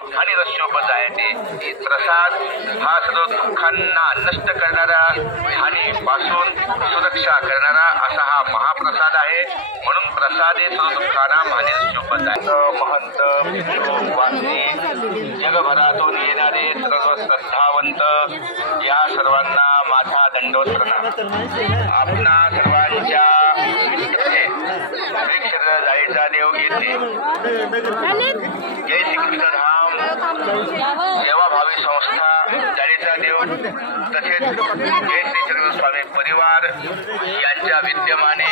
आणि रस्योपजायते प्रसाद हा सर्व दुःखांना नष्ट करणारा हानीपासून सुरक्षा करणारा असा हा महाप्रसाद आहे. म्हणून प्रसादे सर्व दुःखांना हानी रस्योपजायते. महंत वासी जगभरातून येणारे सर्व श्रद्धावंत या सर्वांना माझा दंडवत प्रणाम. आपणा सर्वांच्या जायचा देव येथे जय श्रीकृष्ण धाम सेवाभावी संस्था जाळीचा देव तसेच जय श्री चक्र स्वामी परिवार यांच्या विद्यमाने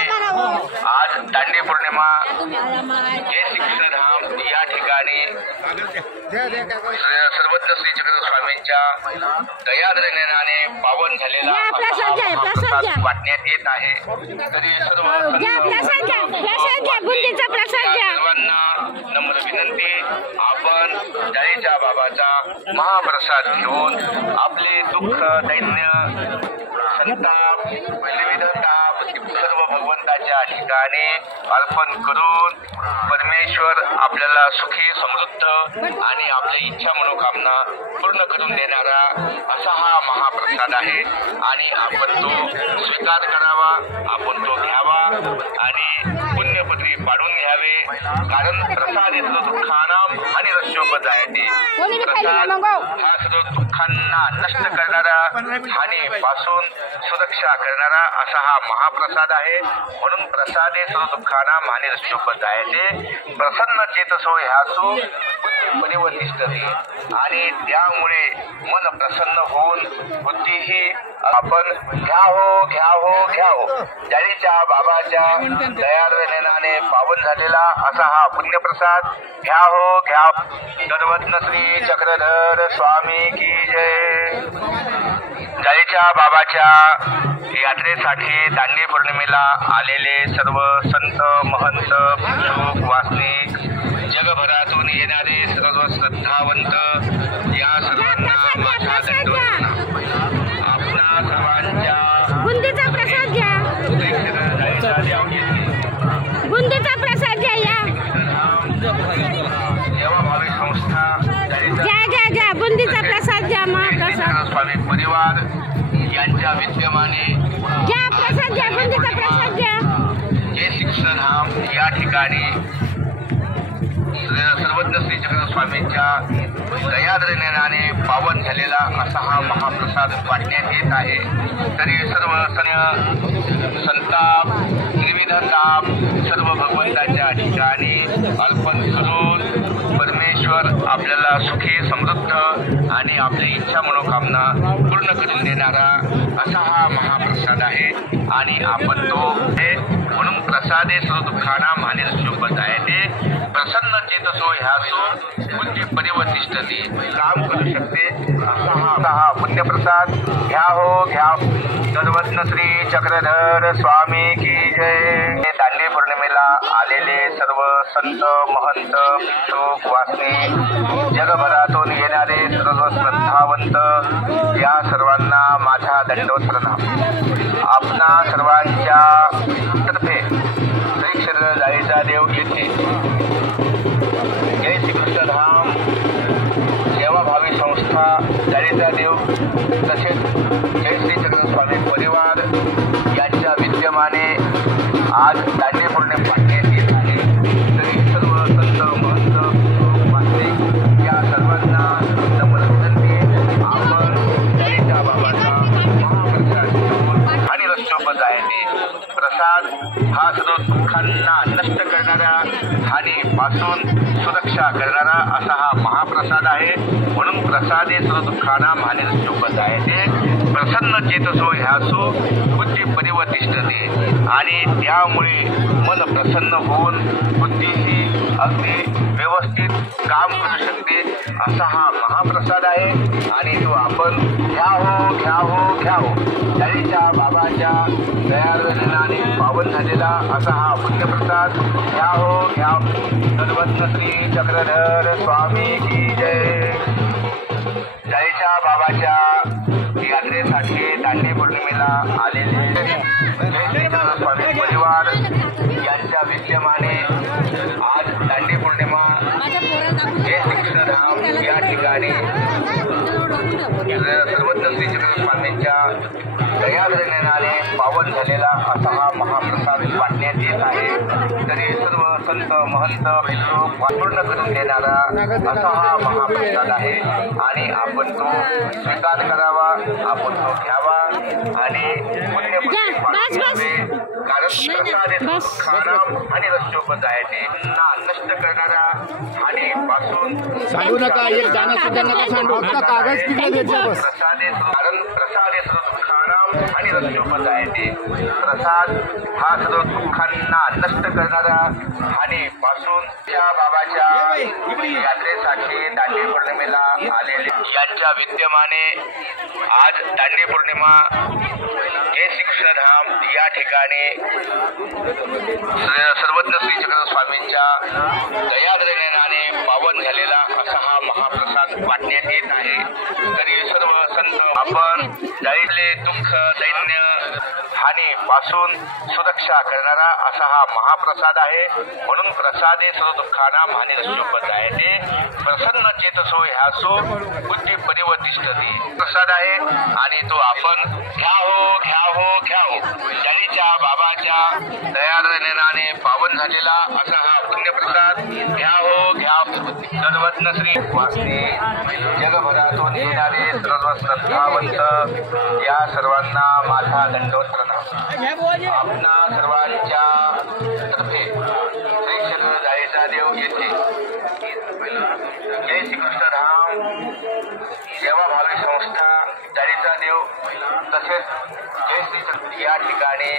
आज दांडी पौर्णिमा जय श्रीकृष्ण धाम या ठिकाणी सर्वज्ञ श्री चक्र स्वामींच्या दयाद्रनेनाने पावन झालेला प्रसाद वाटण्यात येत आहे. तरी सर्वांना नम्र विनंती, आपण जाळीच्या बाबाचा महाप्रसाद घेऊन आपले दुःख दैन्य संताप विविध ताप सर्व भगवंताच्या ठिकाणी अर्पण करून परमेश्वर आपल्याला सुखी समृद्ध आणि आपल्या इच्छा मनोकामना पूर्ण करून देणारा असा हा महाप्रसाद आहे. आणि आपण तो स्वीकार करावा, आपण तो घ्यावा आणि पुण्यपत्री पाडून घ्यावे. कारण प्रसाद येतो दुःखानाम आणि रस्योपजायते. प्रसाद हा सर्व दुःखांना नष्ट करणारा हानीपासून सुरक्षा करणारा असा हा महाप्रसाद आहे. म्हणून प्रसादे सर्व दुःखानाम आणि रस्योपजायते. प्रसन्न चेतसो ह्यासो परिवर्तिष्ठते. आणि त्यामुळे मन प्रसन्न होऊन बुद्धीही आपण घ्या हो जाळीच्या बाबाच्या दयार्द्रनेनाने पावन झालेला असा हा पुण्यप्रसाद घ्या हो. सर्वज्ञ श्री चक्रधर स्वामी की जय. जाळीच्या बाबाच्या यात्रेसाठी दांडी पौर्णिमेला आलेले सर्व संत महंत भिक्षुक वासनिक जगभरातून येणारे सर्व श्रद्धावंत या सर्वांना माझा दंडवत. आपणा सर्वांच्या बुंदीचा प्रसाद घ्या. बुंदीचा प्रसाद घ्या. या सेवाभावी संस्था घ्या बुंदीचा प्रसाद घ्या. महाप्रसाद स्वामी परिवार यांच्या विद्यमाने घ्या. प्रसाद घ्या. बुंदीचा प्रसाद घ्या. जय श्रीकृष्ण धाम या ठिकाणी सर्वज्ञ श्री चक्र स्वामींच्या दयाद्रनेनाने पावन झालेला असा हा महाप्रसाद वाटण्यात येत आहे. तरी सर्व संताप विविध ताप सर्व भगवंताच्या ठिकाणी अर्पण करून परमेश्वर आपल्याला सुखी समृद्ध आणि आपली इच्छा मनोकामना पूर्ण करून देणारा असा हा महाप्रसाद आहे. आणि आपण तो म्हणून प्रसादे सर्व दुःखानाम हानी रस्योपजायते. प्रसन्न चेतसो ह्यासो बुद्धी परिवर्तिष्ठते. काम करू शकते असा हा पुण्यप्रसाद घ्या हो. सर्वज्ञ श्री चक्रधर स्वामी की जय. दांडी पौर्णिमेला आलेले सर्व संत महंत भिक्षुक वासनिक जगभरातून येणारे सर्व श्रद्धावंत या सर्वांना माझा दंडवत प्रणाम. आपणा सर्वांच्या तर्फे श्री क्षेत्र जाळीचा देव येथे जय श्रीकृष्ण धाम सेवाभावी संस्था जाळीचा देव तसेच जय श्री चक्र स्वामी परिवार यांच्या विद्यमाने आज दांडी पौर्णिमा वाटण्यात येत आहे. तरी सर्व संत महंत वास्तविक या सर्वांना नम्र विनंती, आपण जाळीच्या बाबाचा महाप्रसाद आणि रस्योपजायते. प्रसाद हा सर्व दुःखांना नष्ट करणारा हानीपासून सुरक्षा करणारा असा हा महाप्रसाद आहे. म्हणून प्रसादे सर्व दुःखानाम हानी रस्योपजायते. प्रसन्न चेतसो ह्यासो बुद्धी परिवर्तिष्ठते. आणि त्यामुळे मन प्रसन्न होऊन बुद्धीही अगदी व्यवस्थित काम करू शकते असा हा महाप्रसाद आहे. आणि तो आपण घ्या हो जाळीच्या बाबाच्या दयार्द्रनेनाने पावन झालेला असा हा पुण्यप्रसाद घ्या हो. सर्वज्ञ श्री चक्रधर स्वामी की जय. जाळीच्या बाबाच्या यात्रेसाठी दांडी पौर्णिमेला आलेले जय श्री चक्र स्वामी परिवार यांच्या विद्यमाने आज दांडी पौर्णिमा जय श्रीकृष्ण धाम या ठिकाणी सर्वज्ञ श्री चक्रधर स्वामींच्या दयादर्शनाने पावन झालेला असा हा महाप्रसाद वाटण्यात येत आहे. तरी सर्व संत महंत भिल्लोक पूर्ण करून देणारा असा हा महाप्रसाद आहे आणि आपण तो स्वीकार करावा, आपण तो घ्यावा आणि कारण प्रसाद आणि रस्त्योपजायचे नष्ट करणारा आणि पासून सांगू नका, एक गाणं सुद्धा नका सांगू, फक्त कागद पिकले बस. कारण प्रसाद सर्व आणि रस्त्योपजायचे प्रसाद हा सर्व दुःखांना नष्ट करणारा आणि पासून त्या बाबाच्या यात्रेसाठी दांडी पौर्णिमेला आलेले यांच्या विद्यमाने आज दांडी पौर्णिमा जय श्रीकृष्णधाम या ठिकाणी सर्वज्ञ श्री चक्रधर स्वामींच्या दयादर्शनाने पावन झालेला असा हा महाप्रसाद वाटण्यात येत आहे. तरी सर्व संत आपण जाळीतले दुःख दैन्य हानी पासून सुरक्षा करणारा असा हा महाप्रसाद आहे. म्हणून प्रसादे सर्व दुःखाना हानी रस्त्योपजायते प्रसन्न चेतसो ह्यासो बुद्धी परिवर्तिष्ठती प्रसाद आहे आणि तो आपण घ्यावो जाळीच्या बाबाच्या दयादर्शनाने पावन झालेला असा हा पुण्यप्रसाद घ्याव सर्वज्ञ श्री वासने जगभरातून येणारे सर्व श्रद्धावंत या सर्वांना माझा दंडवत प्रणाम. आपणा सर्वांच्या तर्फे श्री क्षेत्र जाळीचा देव येथे जय श्रीकृष्णधाम सेवाभावी संस्था जाळीचा देव तसेच जय श्री या ठिकाणी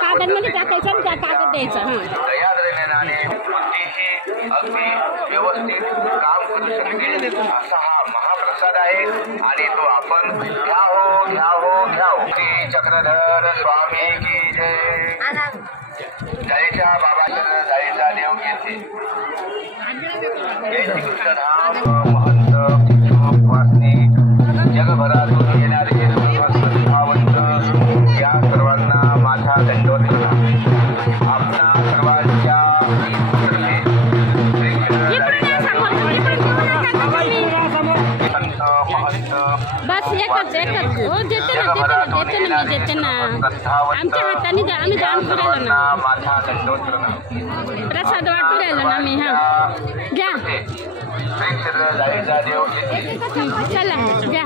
कागदमध्ये टाकायचं, त्या कागद द्यायचं. दयादर्शनाने बुद्धीही अगदी व्यवस्थित काम करू शकते असा हा महाप्रसाद आहे आणि तो आपण घ्यावो श्री चक्रधर स्वामी की जय. जाळीच्या बाबाच्या जाळीचा देव येथे जय श्रीकृष्णधाम महंत वासने जगभरातून येणारे श्रद्धावंत या सर्वांना माझा दंडवत प्रणाम. आपणा सर्वांच्या बस एकच हो देते ना आमच्या हाताने आम्ही दान करायला ना प्रसाद वाटू राहिलो ना आम्ही. घ्या चला घ्या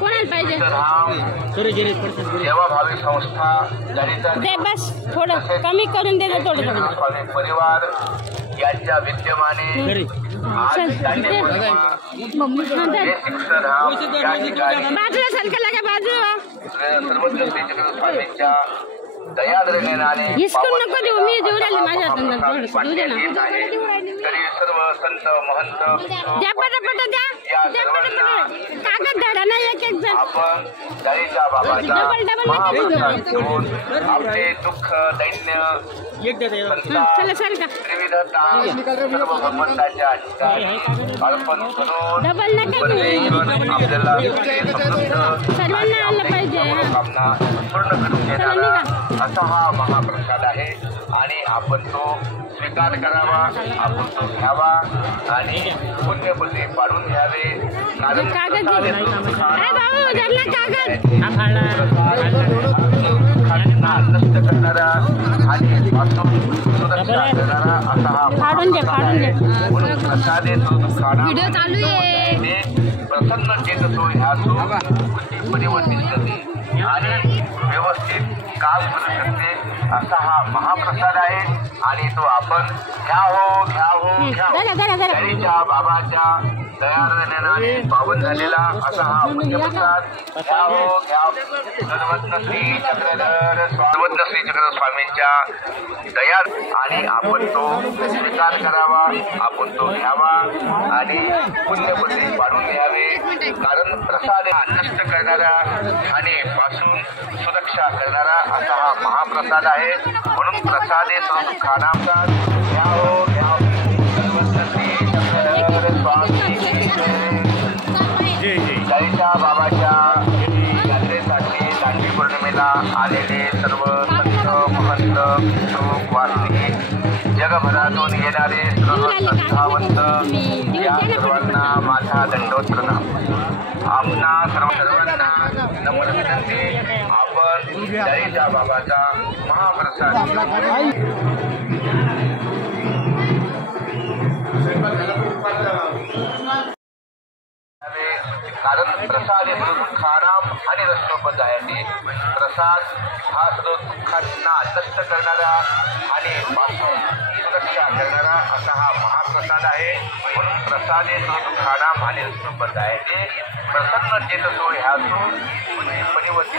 कोणाला पाहिजे सेवाभावी संस्था दे बस थोडं कमी करून दे थोडं स्वामी परिवार यांच्या विद्यमाने बाजूला सरकारला का बाजू सर्वज्ञ श्री चक्रधर स्वामींच्या दयादर्शनाने हिसकून नको देऊ, मी देऊ राहिले माझ्या हातून थोडंसं देऊ दे ना. तरी सर्व संत महंत द्या पटापट द्या कागद धरा ना एक जण आपण जाळीच्या बाबाचा महाप्रसाद घेऊन आपले दुःख दैन्य चला सर का विविधता सर्व भगवंताच्या अर्पण करून डबल नका आपल्याला सर्वांना आलं पाहिजे. कामना पूर्ण करून देणारा असा हा महाप्रसाद आहे आणि आपण तो स्वीकार करावा, आपण तो घ्यावा आणि पुण्यपती पाडून घ्यावे. कारण कागद नष्ट करणारा आणि सुरक्षा करणारा असा हा म्हणून प्रसादे व्हिडिओ चालू आहे. प्रसन्न चेतसो ह्यासो बुद्धी परिवर्तिष्ठते आणि व्यवस्थित काम करू शकते असा हा महाप्रसाद आहे आणि तो आपण घ्यावो जाळीच्या बाबाच्या दयादर्शनाने पावन झालेला असा हा पुण्यप्रसाद घ्याव सर्वज्ञ श्री चक्रधर स्वामींच्या दया आणि आपण तो स्वीकार करावा, आपण तो घ्यावा आणि पुण्यपती पाडून घ्यावे. कारण प्रसाद नष्ट करणारा आणि पासून सुरक्षा करणारा असा हा महाप्रसाद आहे. म्हणून प्रसादे सर्व दुःखाना घ्यावो सर्वज्ञ श्री चक्रधर स्वामी जाळीच्या बाबाच्या यात्रेसाठी दांडी पौर्णिमेला आलेले सर्व संत महंत वासने जगभरातून येणारे सर्व श्रद्धावंत या सर्वांना माझा दंडवत प्रणाम. आपणा सर्वांना नम्र विनंती, आपण दरेच्या बाबाचा महाप्रसाद कारण प्रसाद येतो दुःखाराम आणि रस्तोपदायाने. प्रसाद हा सर्व दुःखांना नष्ट करणारा आणि पासून सुरक्षा करणारा असा हा महाप्रसाद आहे. म्हणून प्रसाद येतो दुःखाराम आणि रस्तोपदायाने. प्रसन्न चेतसो ह्यासो परिवर्ती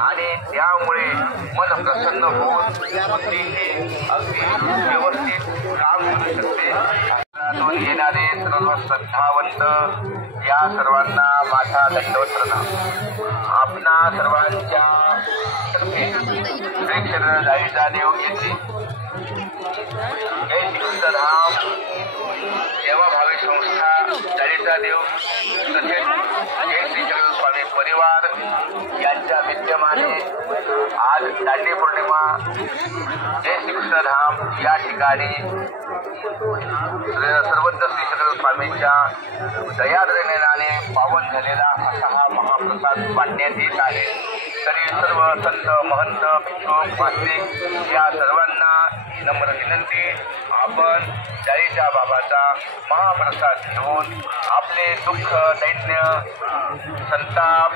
आणि त्यामुळे मन प्रसन्न होऊन बुद्धीही अगदी व्यवस्थित काम करू शकते. येणारे सर्व श्रद्धावंत या सर्वांना माझा दंडवत प्रणाम. आपणा सर्वांच्या प्रेक्षण जायचा देव येते. जय श्रीकृष्णधाम सेवाभावी संस्था जायचा देव तसेच जय श्री स्वामी परिवार यांच्या विद्यमाने आज दांडी पौर्णिमा जय श्रीकृष्णधाम या ठिकाणी सर्वज्ञ श्री चक्रधर स्वामींच्या दयाद्रनेने पावन झालेला असा हा महाप्रसाद वाटण्यात येत आहे. तरी सर्व संत महंत भिक्षुक वास्तिक या सर्वांना नम्र विनंती, आपण जाईच्या बाबाचा महाप्रसाद घेऊन आपले दुःख दैन्य संताप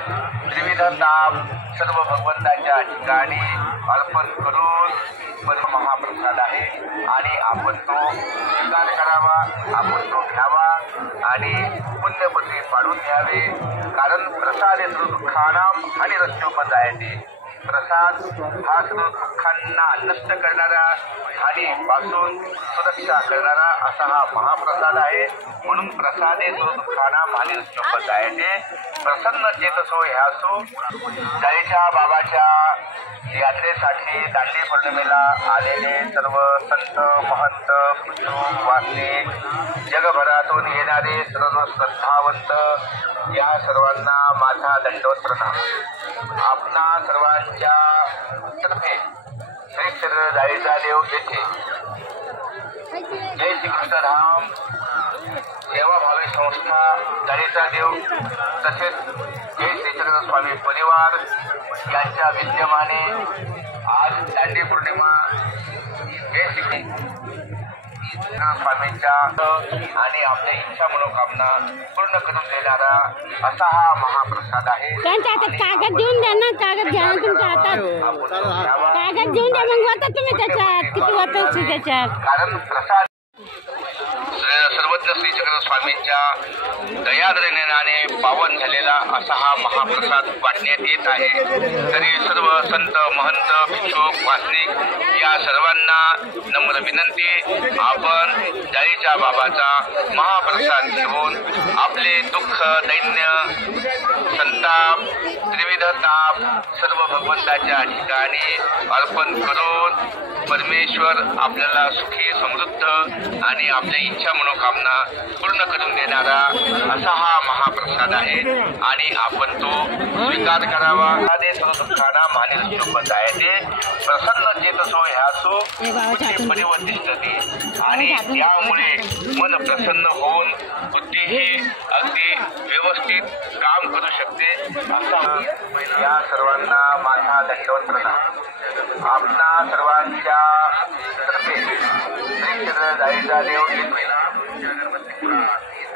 त्रिविध ताप सर्व भगवंताच्या ठिकाणी अर्पण करून महाप्रसाद आहे आणि आपण तो स्वीकार करावा, आपण तो घ्यावा आणि पुण्यपत्री पाडून घ्यावे. कारण प्रसाद येतो दुःखानाम आणि रस्त्योपदायाने. प्रसाद हा सर्व दुःखांना नष्ट करणारा आणि पासून सुरक्षा करणारा असा हा महाप्रसाद आहे. म्हणून प्रसाद येतो दुःखानाम आणि रस्त्योपदायाने. प्रसन्न चेतसो ह्यासो जायच्या बाबाच्या यात्रेसाठी दांडी पौर्णिमेला आलेले सर्व संत महंत भिक्षुक वास्तिक जगभरातून येणारे सर्व श्रद्धावंत या सर्वांना माझा दंडवत प्रणाम. आपणा सर्वांच्या तर्फे श्री क्षेत्र जायचा देव येथे जय श्रीकृष्णधाम सेवाभावी संस्था जायचा देव तसेच जय श्री चक्रधर स्वामी परिवार यांच्या विद्यमाने आज दांडी पौर्णिमा जय श्री स्वामींच्या आणि आपल्या इच्छा मनोकामना पूर्ण करून देणारा असा हा महाप्रसाद आहे. त्यांच्या हातात कागद देऊन द्या ना, कागद घ्या ना तुमच्या हातात, कागद देऊन द्या, मग होता तुम्ही त्याच्यात किती होत त्याच्यात. कारण प्रसाद सर्वज्ञ श्री चक्रधर स्वामींच्या दयाद्रनेने पावन झालेला असा हा महाप्रसाद वाटण्यात येत आहे. तरी सर्व संत महंत भिक्षुक वास्तिक या सर्वांना नम्र विनंती, आपण जाईच्या बाबाचा महाप्रसाद घेऊन आपले दुःख दैन्य संताप त्रिविध ताप सर्व भगवंताच्या ठिकाणी अर्पण करून परमेश्वर आपल्याला सुखी समृद्ध आणि आपल्या इच्छा मनोकामना पूर्ण करून देणारा असा हा महाप्रसाद आहे आणि आपण तो स्वीकार करावा. दुःखानाम आणि रस्त्योपदायाने. प्रसन्न चेतसो ह्यासो परिवर्तिष्ठती आणि त्यामुळे मन प्रसन्न होऊन बुद्धीही अगदी व्यवस्थित काम करू शकते. असा या सर्वांना माझा दंडवत प्रणाम. आपणा सर्वांच्या तर्फे श्री क्षेत्र जायचा देव येथे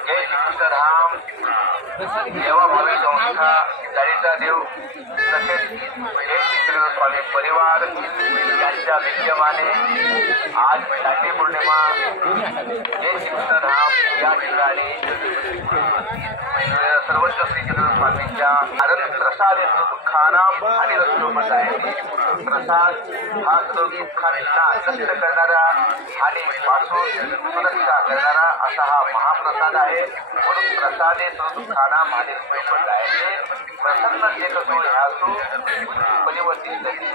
जय श्रीकृष्णधाम सेवाभावी संस्था जायचा देव तसेच जय श्री चक्रधर स्वामी परिवार यांच्या विद्यमाने आज दांडी पौर्णिमा जय श्रीकृष्णधाम या ठिकाणी सर्वज्ञ श्री चक्रधर स्वामींच्या कारण प्रसाद येतो दुःखानाम आणि रस्त्योपदायाने. प्रसाद हा सर्व दुःखांना नष्ट करणारा आणि पासून सुरक्षा करणारा असा हा महाप्रसाद आहे. म्हणून प्रसाद येतो दुःखानाम आणि रस्त्योपदायाने. प्रसन्न चेतसो ह्यासो परिवर्तिष्ठती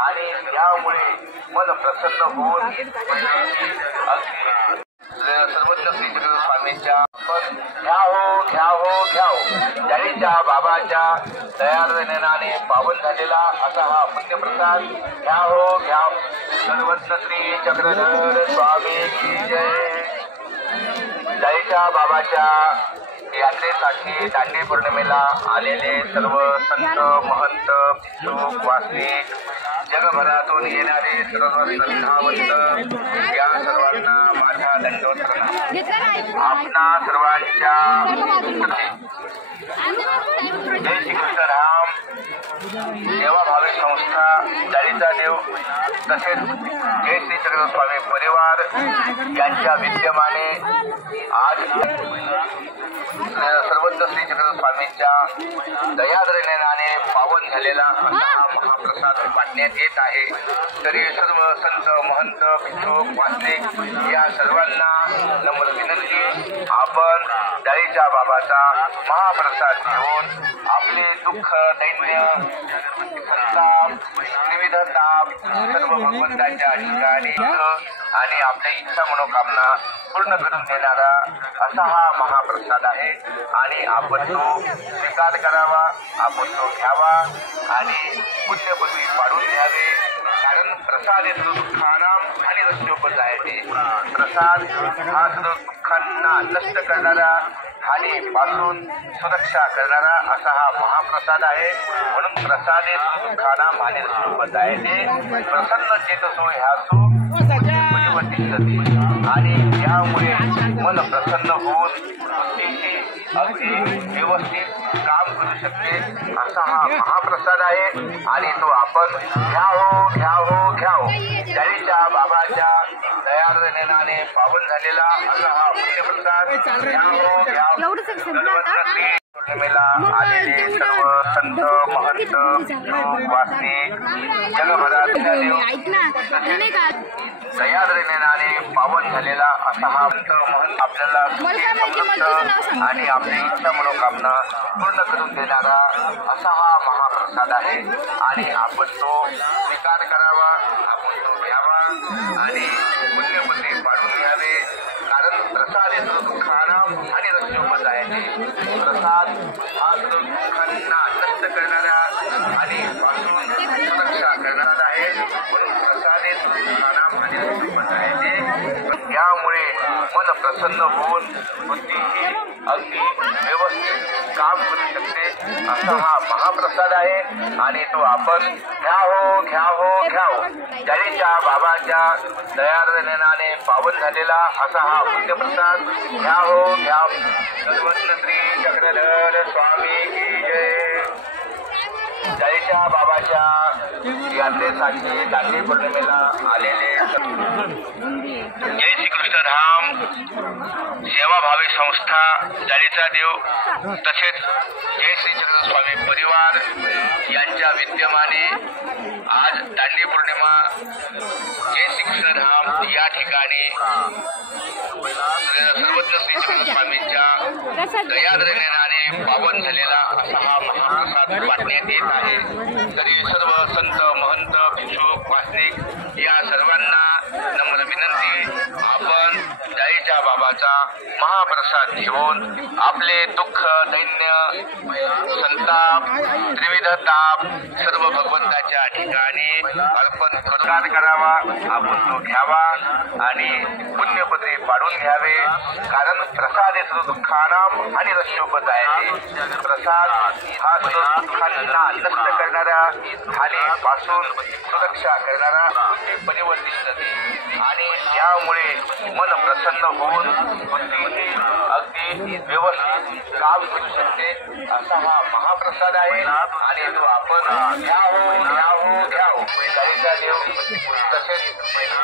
आणि त्यामुळे मन प्रसन्न होऊन सर्वज्ञ श्री चक्रधर स्वामी स्वामींच्या पण घ्या हो जाळीच्या बाबाच्या दयार्द नेनाने पावन झालेला असा हा पुण्यप्रसाद घ्या हो सर्वत्र श्री चक्रधर स्वामी की जय. जाळीच्या बाबाच्या यात्रेसाठी दांडी पौर्णिमेला आलेले सर्व संत महंत भिक्षुक वासनिक जगभरातून येणारे सर्व श्रद्धावंत या सर्वांना माझा दंडवत प्रणाम. आपणा सर्वांच्या जय श्रीकृष्ण राम सेवा भावी संस्था जाळीचा देव तसेच जय श्री चक्रधर स्वामी परिवार यांच्या विद्यमाने आज सर्वत्र श्री चक्रधर स्वामींच्या दयाद्र नेनाने पावन झालेला असा महाप्रसाद वाटण्यात येत आहे. तरी सर्व संत महंत भिक्षुक वासनिक या सर्वांना नम्र विनंती, आपण जाळीच्या बाबाचा महाप्रसाद घेऊन आपले दुःख दैन्य संताप विविध ताप सर्व भगवंताच्या ठिकाणी आणि आपल्या इच्छा मनोकामना पूर्ण करून देणारा असा हा महाप्रसाद आहे. आणि आपण तो स्वीकार करावा, आपण तो घ्यावा आणि पुण्यपदवी पाडून घ्यावे. कारण प्रसाद येतो दुःखानाम आणि रस्त्योपजायते. प्रसाद हा सर्व दुःखांना नष्ट करणारा हानीपासून सुरक्षा करणारा असा हा महाप्रसाद आहे. म्हणून प्रसाद येतो दुःखानाम आणि रस्त्योपजायते. प्रसन्न चेतसो ह्यासो आणि त्यामुळे मन प्रसन्न होऊन बुद्धीची अगदी व्यवस्थित काम करू शकते असा हा महाप्रसाद आहे. आणि तो आपण घ्या हो जाळीच्या बाबाच्या दयार्द नेनाने पावन झालेला असा हा पुण्यप्रसाद घ्या हो पौर्णिमेला आलेले सर्व संत महंत वासनिक जगभरातल्या दयाद्र नेनाने पावन झालेला असा हा महंत आपल्याला आणि आपली इच्छा मनोकामना पूर्ण करून देणारा असा हा महाप्रसाद आहे. आणि आपण तो स्वीकार करावा, आपण तो घ्यावा आणि पुण्यपदवी पाडून घ्यावे. कारण प्रसाद येतो दुःखानाम आणि रस्त्योपजायते. प्रसाद हा सर्व दुःखांना नष्ट करणारा आणि पासून सुरक्षा करणारा आहे. म्हणून प्रसाद येतो दुःखानाम आणि रस्त्योपजायते. यामुळे मन प्रसन्न होऊन बुद्धीची अगदी व्यवस्थित काम करू शकते असा हा महाप्रसाद आहे. आणि तो आपण घ्या हो जाळीच्या बाबाच्या दयार्द नेनाने पावन झालेला असा हा पुण्यप्रसाद घ्या हो सर्वत्र श्री चक्रधर स्वामी की जय. जाळीच्या बाबाच्या यात्रेसाठी दांडी पौर्णिमेला आलेले जय श्रीकृष्ण राम सेवाभावी संस्था जाळीचा देव तसेच जय श्री चक्रधर स्वामी परिवार यांच्या विद्यमाने आज दांडी पौर्णिमा जय श्रीकृष्ण राम या ठिकाणी सर्वत्र श्री चक्रधर स्वामींच्या दयाद्र नेनाने पावन झालेला असा हा महाप्रसाद वाटण्यात येत आहे. तरी सर्व संत महंत भिक्षुक वासनिक या सर्वांना नम्र विनंती, आपण जाळीच्या बाबाचा महाप्रसाद घेऊन आपले दुःख दैन्य संताप त्रिविध ताप सर्व भगवंताच्या ठिकाणी अर्पण करावा, आपण तो घ्यावा आणि पुण्यपदवी पाडून घ्यावे. कारण प्रसाद येतो दुःखानाम आणि रस्त्योपजायते. प्रसाद हा सर्व दुःखांना नष्ट करणारा हानीपासून सुरक्षा करणारा परिवर्तित आणि त्यामुळे मन प्रसन्न होऊन बुद्धीची अगदी व्यवस्थित काम करू शकते असा हा महाप्रसाद आहे. आणि तो आपण घ्या हो जाळीचा देव तसेच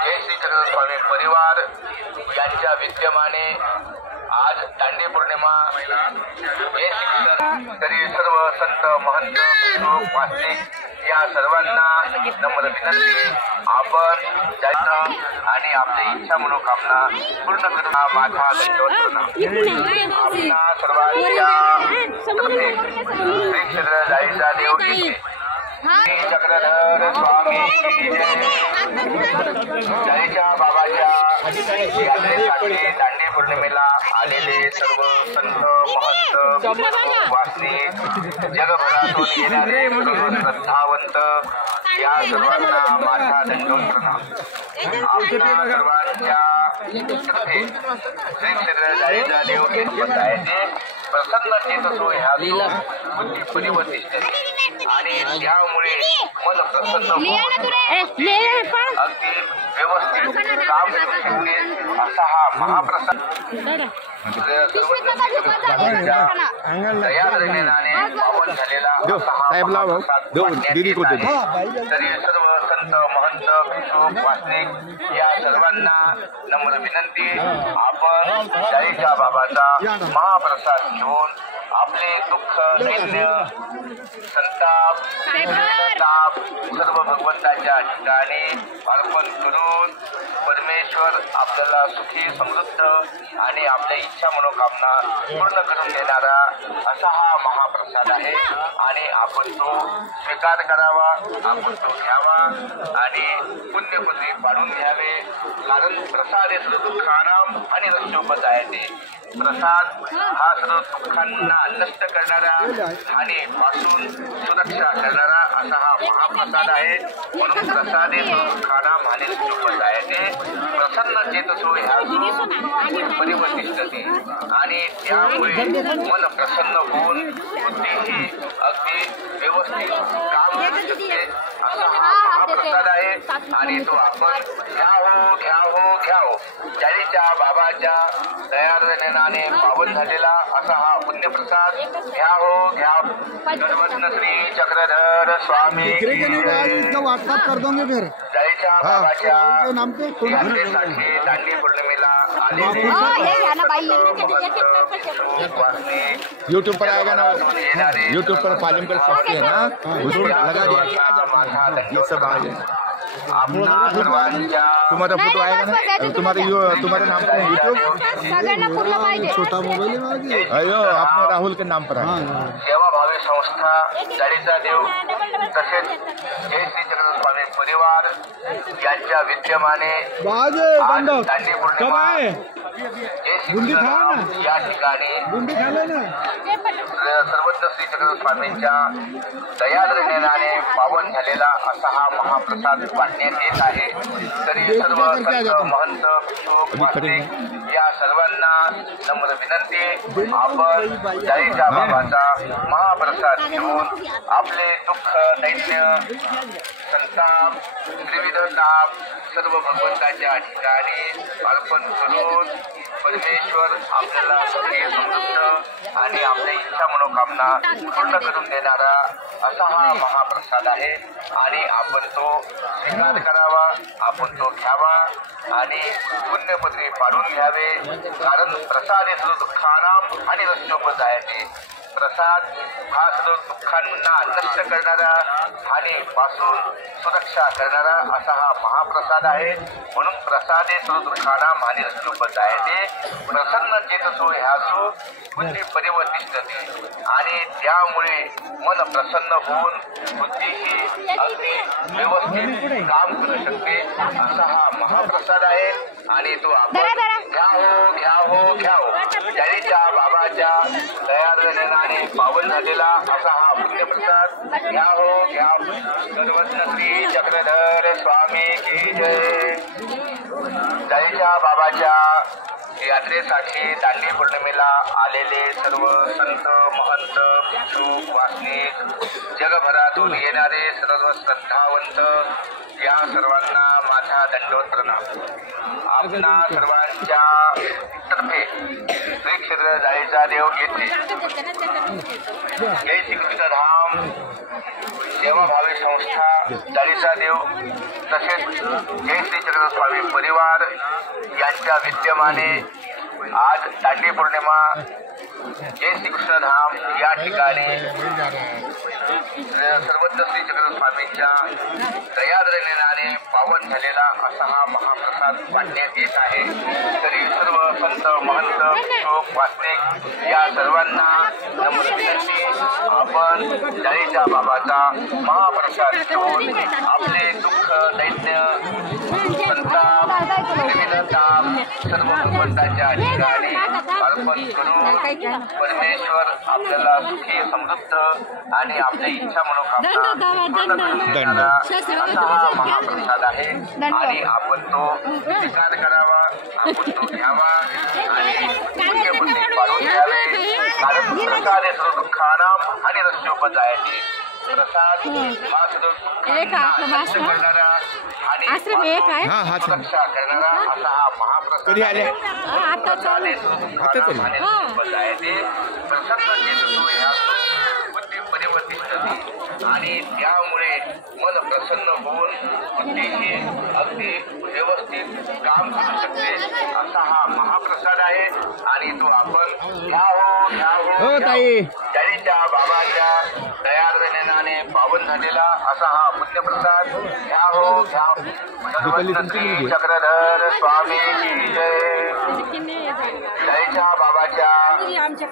जय श्री चक्रधर स्वामी परिवार यांच्या विद्यमाने आज दांडी पौर्णिमा जय श्रीकृष्ण. तरी सर्व संत महंत भिक्षुक वासनिक या सर्वांना नम्र विनंती, आपण जायचं आणि आपली इच्छा मनोकामना पूर्ण करून माझा आपणा सर्वांच्या श्री चक्रधर जाळीचा देव श्री चक्रधर स्वामी जाळीच्या बाबाच्या यात्रेसाठी दांडी पौर्णिमेला आलेले सर्व संत महंत वासनिक जगभरातून येणारे सर्व श्रद्धावंत या सर्वांना माझा दंडवत प्रणाम। आपल्या सर्वांच्या तर्फे श्री क्षेत्र जाळीचा देव येथे प्रसन्न चेतसो ह्या बुद्धी परिवर्तिष्ठते आणि त्यामुळे मन प्रसन्न होऊन अगदी व्यवस्थित काम करू शकते असा हा महाप्रसाद दयाद्रविणाने पावन झालेला असा हा महाप्रसाद वाटण्यात येत आहे। तरी सर्व संत महंत भिक्षुक वासनिक या सर्वांना नम्र विनंती, आपण जाळीच्या बाबाचा महाप्रसाद घेऊन आपले दुःख दैन्य संताप सर्व भगवंताच्या ठिकाणी अर्पण करून परमेश्वर आपल्याला सुखी समृद्ध आणि आपल्या इच्छा मनोकामना पूर्ण करून देणारा असा हा महाप्रसाद आहे आणि आपण तो स्वीकार करावा, आपण तो घ्यावा आणि पुण्यपत्री पाडून घ्यावे। कारण प्रसाद हे सर्व दुःखानाम आणि रक्षोपदायते। प्रसाद हा सर्व दुःखांना नष्ट करणारा आणि पासून सुरक्षा करणारा असा हा महाप्रसाद आहे। म्हणून प्रसाद हे सर्व दुःखानाम आणि रक्षोपदायते। प्रसन्न चेतसो ह्यासु परिवर्तिष्ठते आणि त्यामुळे मन प्रसन्न होऊन बुद्धीही अगदी व्यवस्थित काम करू शकते असा हा महाप्रसाद आहे आणि तो आपण घ्यावो जाळीच्या बाबाच्या दयार्द्रनेने पावन झालेला असा हा पुण्यप्रसाद घ्यावो गणवत्न श्री चक्रधर स्वामी व्हाट्सअप कर दोगे फिर जाळीच्या बाबाच्या यात्रेसाठी दांडी पौर्णिमेला यूट्यूब पर आएगा ना, यूट्यूब पर पालन कर सकते हैं ना, उसको लगा दिया कि आ जाता है, ये सब आ जाए। तुम्हारा फोटो आएगा ना, तुम्हारे नाम पर यूट्यूब छोटा मोबाइल अयो आपने राहुल के नाम पर सेवाभावी संस्था जाळीचा देव तसेच जय श्री चक्रधर स्वामी परिवार यांच्या विद्यमाने आज दांडी पौर्णिमा जय श्री या ठिकाणी सर्वत्र श्री चक्रधर स्वामींच्या दयाद्रनेने पावन झालेला असा हा महाप्रसाद वाटण्यात येत आहे। तरी सर्व संत महंत भिक्षुक वासनिक या सर्वांना नम्र विनंती, आपण जाळीच्या बाबाचा महाप्रसाद घेऊन आपले दुःख दैन्य संताप त्रिविध ताप सर्व भगवंताच्या ठिकाणी अर्पण करून परमेश्वर आपल्याला सुखी समृद्ध आणि आपल्या इच्छा मनोकामना पूर्ण करून देणारा असा हा महाप्रसाद आहे आणि आपण तो स्वीकार करावा, आपण तो घ्यावा आणि पुण्यपत्री पाडून घ्यावे। कारण प्रसाद हे सर्व दुःखानाम आणि रक्षोपदायते। प्रसाद हा सर्व दुःखांना नष्ट करणारा आणि पासून सुरक्षा करणारा असा हा महाप्रसाद आहे। म्हणून प्रसाद हे सर्व दुःखानाम आणि रक्षोपदायते। प्रसन्न चेतसो ह्यासु बुद्धी परिवर्तिष्ठते आणि त्यामुळे मन प्रसन्न होऊन बुद्धीही अगदी व्यवस्थित काम करू शकते असा हा महाप्रसाद आहे आणि तो आपण घ्यावो जाळीच्या बाबाच्या दयाद्रनेने पावन झालेला असा हा पुण्यप्रसाद घ्यावो गणवत्न श्री चक्रधर स्वामी की जय। जाळीच्या बाबाच्या यात्रेसाठी दांडी पौर्णिमेला आलेले सर्व संत महंत भिक्षुक वासनिक जगभरातून येणारे सर्व श्रद्धावंत या सर्वांना माझा दंडवत प्रणाम। आपणा सर्वांच्या तर्फे श्री क्षेत्र जाळीचा देव येथे जय श्रीकृष्ण धाम सेवाभावी संस्था जाळीचा देव तसेच जय श्री चक्रधर स्वामी परिवार यांच्या विद्यमाने आज दांडी पौर्णिमा जय श्रीकृष्ण धाम या ठिकाणी सर्वत्र श्री चक्रधर स्वामींच्या दयाद्रनेने पावन पावन झालेला असा हा महाप्रसाद वाटण्यात येत आहे। तरी सर्व संत महंत भिक्षुक वासनिक या सर्वांना नम्र विनंती, आपण जाळीच्या बाबाचा महाप्रसाद घेऊन आपले दुःख दैन्य संताप विविधताप सर्व भगवंताच्या ठिकाणी अर्पण करून परमेश्वर आपल्याला सुखी समृद्ध आणि आपल्या इच्छा मनोकामना पूर्ण करून देणारा असा हा महाप्रसाद आहे आणि आपण तो स्वीकार करावा, आपण तो घ्यावा आणि पुण्यपुण्य पाडून घ्यावे। कारण प्रसादे सर्व दुःखानां आणि रस्योपजायते। प्रसाद करणारा आणि रक्षा करणारा असा हा महाप्रसाद आहे। प्रसादे सर्व दुःखानां आणि रस्योपजायते। प्रसन्नतेतो ह्यासु बुद्धी परिवर्तिष्ठति आणि त्यामुळे मन प्रसन्न होऊन बुद्धीही अगदी व्यवस्थित काम करू शकते असा हा महाप्रसाद आहे आणि तो आपण घ्यावं जाळीच्या बाबाच्या दयाळ नयनाने पावन झालेला असा हा पुण्यप्रसाद घ्यावं श्री चक्रधर स्वामी की जय। जाळीच्या बाबाच्या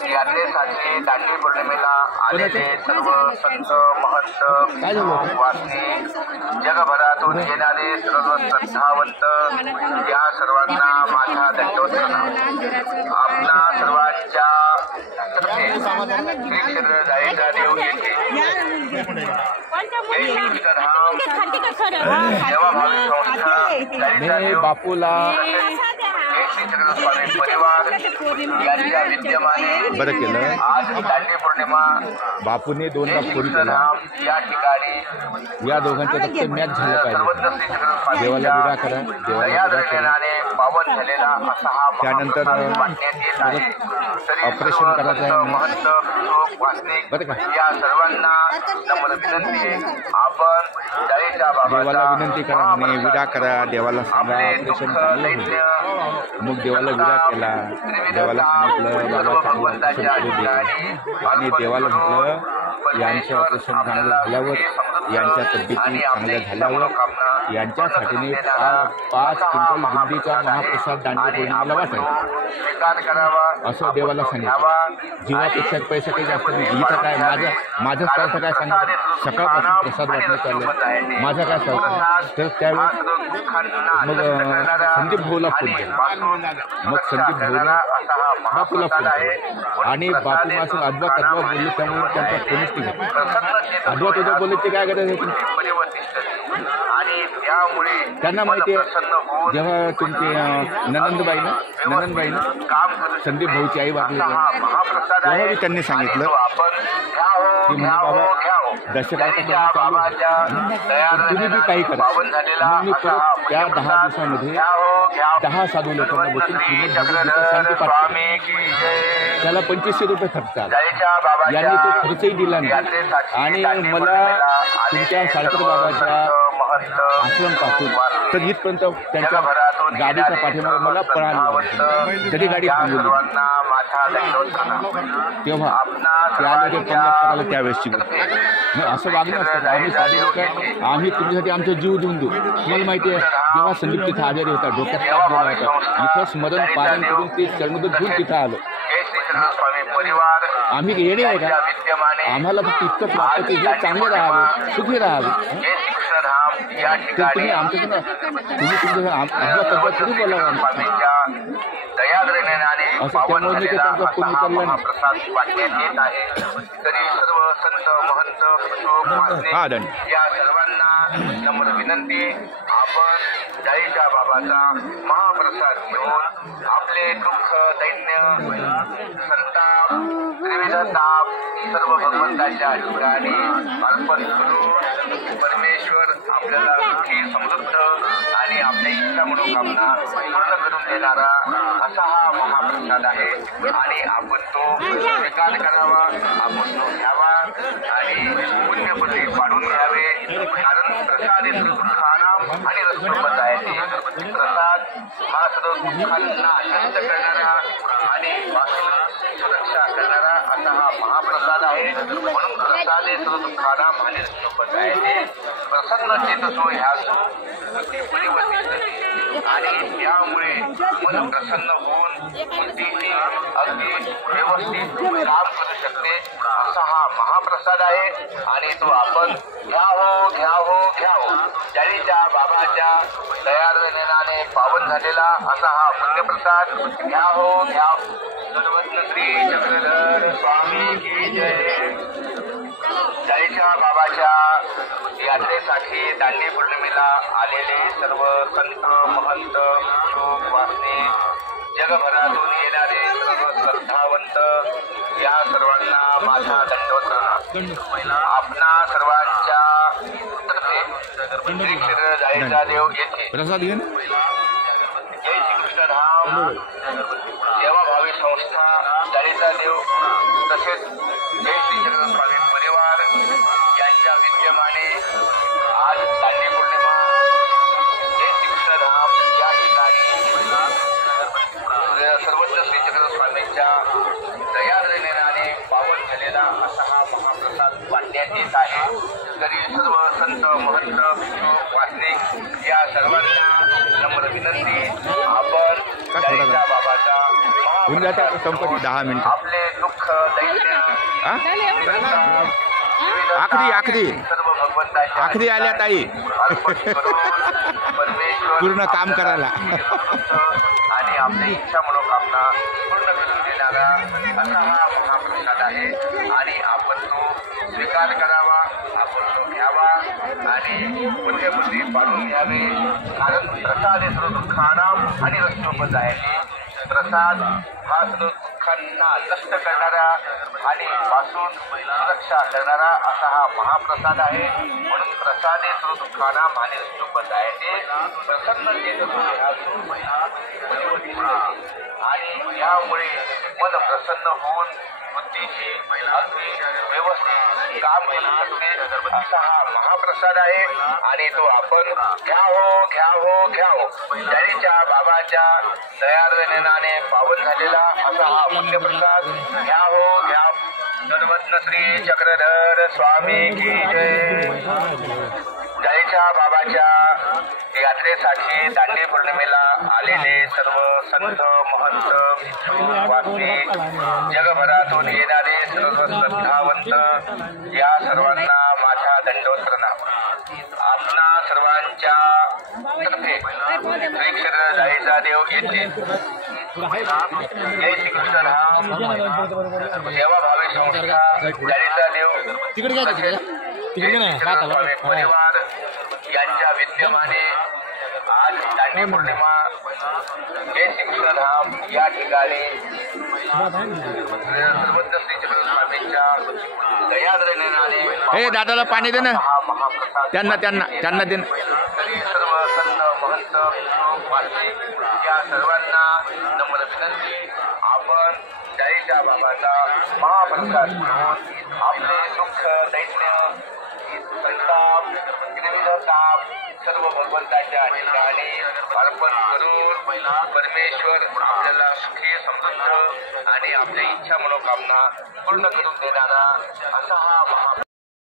यात्रेसाठी दांडी पौर्णिमेला आलेले सर्व संत महंत वासनिक जगभरातून येणारे सर्व श्रद्धावंत या सर्वांना माझा दंडवत आपणा सर्वांच्या तर्फे श्री क्षेत्र जाळीचा देव येथे सेवाभावी संस्था जाळीचा देव बापूला स्वामी परिवार यांच्या विद्यमाने बरं केलं। आज दांडी पौर्णिमा बापूने 2दा फोन केला, या ठिकाणी या दोघांचं फक्त मॅच झालं पाहिजे, देवाला विरा करा, देवाला विरा करा। पावन झालेला असा हा त्यानंतर ऑपरेशन करायचं आहे महंत वासनिक बरं का। या सर्वांना नम्र विनंती, आपण जाळीच्या देवाला बाबाचा विनंती करा आणि विरा करा, देवाला सांगा ऑपरेशन चालू होईल। मग देवाला विरा केला, देवाला सांगितलं बाबा चांगलं ऑपरेशन करू दे आणि देवाला म्हटलं यांचं ऑपरेशन चांगलं झाल्यावर, यांच्या तब्येती चांगल्या झाल्यावर यांच्यासाठी 5 क्विंटल बुंदीचा महाप्रसाद दांडी पौर्णिमेला वाटायचा असं देवाला सांगितलं। जीवापेक्षा पैसे काही जास्त नाही। इथं काय माझंच काय काय सांगा, सकाळपासून प्रसाद वाटणं चाललं, माझा काय सांगतो तर त्यावेळेस मग संदीप भाऊला फोन केला, मग संदीप भाऊला बापूला फोन केला आणि बापू माझं अद्वा बोलले, त्यामुळे त्यांचा फोनच केला। अद्वा बोलले ते काय करायचं त्यांना माहिती आहे। जेव्हा तुमची ननंदबाईनं संदीप भाऊची आई वारली तेव्हा त्यांनी सांगितलं की म्हणजे बाबा दशकाचा चालू तर तुम्ही बी काही करा। मग मी परत त्या 10 दिवसामध्ये 10 साधू लोकांना बसून श्रीमद भगवद्गीता शांतीपाठ त्याला 2500 रुपये खर्च आला। यांनी तो खर्चही दिला नाही आणि मला तुमच्या साळकर बाबाच्या आश्रमपासून तर इथपर्यंत त्यांच्या गाडीच्या पाठीमागे मला पळाली, तरी गाडी थांबवली। तेव्हा ते आले ते 50 करायला त्यावेळेसची मग असं वागणं असतं। आम्ही साधे लोक आम्ही तुमच्यासाठी आमचा जीव देऊन देऊ। तुम्हाला माहिती आहे जेव्हा संदीप तिथं आजारी होता, डोक्यात ताप झाला होता, इथं स्मरण पालन करून ते चरणोदक घेऊन तिथं आलो। आम्ही येणे आहे का? आम्हाला फक्त इतकंच वाटतं की हे चांगले राहावे, सुखी राहावे। तर तुम्ही आमच्याकडं तुम्ही आपल्या तब्येत थोडी बोलावा असं, त्यामुळे मी त्यांचा फोन उचलला नाही। या सर्वांना नम्र विनंती, आपण जाळीच्या बाबाचा महाप्रसाद घेऊन आपले दुःख दैन्य संताप विविधताप सर्व भगवंताच्या ठिकाणी अर्पण करून परमेश्वर आपल्याला सुखी समृद्ध आणि आपल्या इच्छा मनोकामना पूर्ण करून देणारा असा हा महाप्रसाद आहे आणि आपण तो स्वीकार करावा, आपण तो घ्यावा आणि पुण्यपती पाडून घ्यावे। कारण प्रसाद दुःखानां आणि रसोपजायते। प्रसाद हा सर्व दुःखांना शांत करणारा आणि सुरक्षा करणारा असा हा महाप्रसाद आहे। म्हणून प्रसादे सर्व दुःखानां आणि रसोपजायते। प्रसन्न चेतसो ह्यासु आणि त्यामुळे मन प्रसन्न होऊन बुद्धीची अगदी व्यवस्थित काम करू शकते असा हा महाप्रसाद आहे आणि तो आपण घ्यावो चाळीच्या बाबाच्या दयाळ नेनाने पावन झालेला असा हा पुण्यप्रसाद घ्यावो सर्वज्ञ श्री चक्रधर स्वामी की जय. चाळीच्या बाबाच्या यात्रेसाठी दांडी पौर्णिमेला आलेले सर्व संत महंत भिक्षुक वासनिक जगभरातून येणारे सर्व श्रद्धावंत या सर्वांना माझा दंडवत प्रणाम. आपणा सर्वांच्या तर्फे श्री क्षेत्र जाळीचा देव येथे प्रसाद घेऊन जय श्रीकृष्ण धाम सेवाभावी संस्था जाळीचा देव तसेच जय श्री चक्रधर स्वामी परिवार यांच्या विद्यमाने आज दांडी पौर्णिमा जय श्रीकृष्ण धाम या ठिकाणी सर्वज्ञ श्री चक्रधर स्वामींच्या दयाळ नेनाने पावन झालेला असा हा महाप्रसाद वाटण्यात येत आहे. तरी सर्व संत महंत भिक्षुक वासनिक या सर्वांना नम्र विनंती आपण चाळीच्या बाबाचा संपत्ती 10 मिनिटं आपले दुःख दैन्य आखरी सर्व भगवंताच्या आखरी आल्या ताई अर्पण करून परमेश्वर पूर्ण काम करायला आणि आपली इच्छा मनोकामना पूर्ण करून देणारा असा हा महाप्रसाद आहे आणि आपण तो स्वीकार करावा, आपण तो घ्यावा आणि पुण्यबुद्धी पाडून घ्यावे. कारण प्रसाद हे सर्व दुःखानाम आणि रक्षोपदायाने प्रसाद हा सर्व दुःखांना नष्ट करणारा आणि पासून सुरक्षा करणारा असा हा महाप्रसाद आहे. म्हणून प्रसाद हे सर्व दुःखानाम आणि रक्षोपदायाने प्रसन्नतेने आणि यामुळे मन प्रसन्न होऊन बुद्धीची अगदी व्यवस्थित काम करू शकते असा हा महाप्रसाद आहे आणि तो आपण घ्यावो चाळीच्या बाबाच्या दयाळ नेनाने पावन झालेला असा हा पुण्यप्रसाद घ्यावो सर्वज्ञ श्री चक्रधर स्वामी की जय. चाळीच्या बाबाच्या यात्रेसाठी दांडी पौर्णिमेला आलेले सर्व संत महंत भिक्षुक वासनिक जगभरातून येणारे सर्व श्रद्धावंत या सर्वांना माझा दंडवत प्रणाम. आपणा सर्वांच्या तर्फे श्री क्षेत्र जाळीचा देव येथे जय श्रीकृष्ण धाम सेवाभावी संस्था जाळीचा देव परिवार यांच्या विद्यमाने आज दांडी पौर्णिमा जय श्रीकृष्ण धाम या ठिकाणी सर्वज्ञ श्री चक्रधर स्वामींच्या दयाळ नेनाने हे दादाला पाणी दे ना हा महाप्रसाद त्यांना दे ना. सर्व संत महंत भिक्षुक वासनिक या सर्वांना नम्र विनंती आपण चाळीच्या बाबाचा महाप्रसाद घेऊन आपले दुःख दैन्य संताप विविध ताप सर्व भगवंताच्या ठिकाणी अर्पण करून परमेश्वर आपल्याला सुखी समृद्ध आणि आपल्या इच्छा मनोकामना पूर्ण करून देणारा असा हा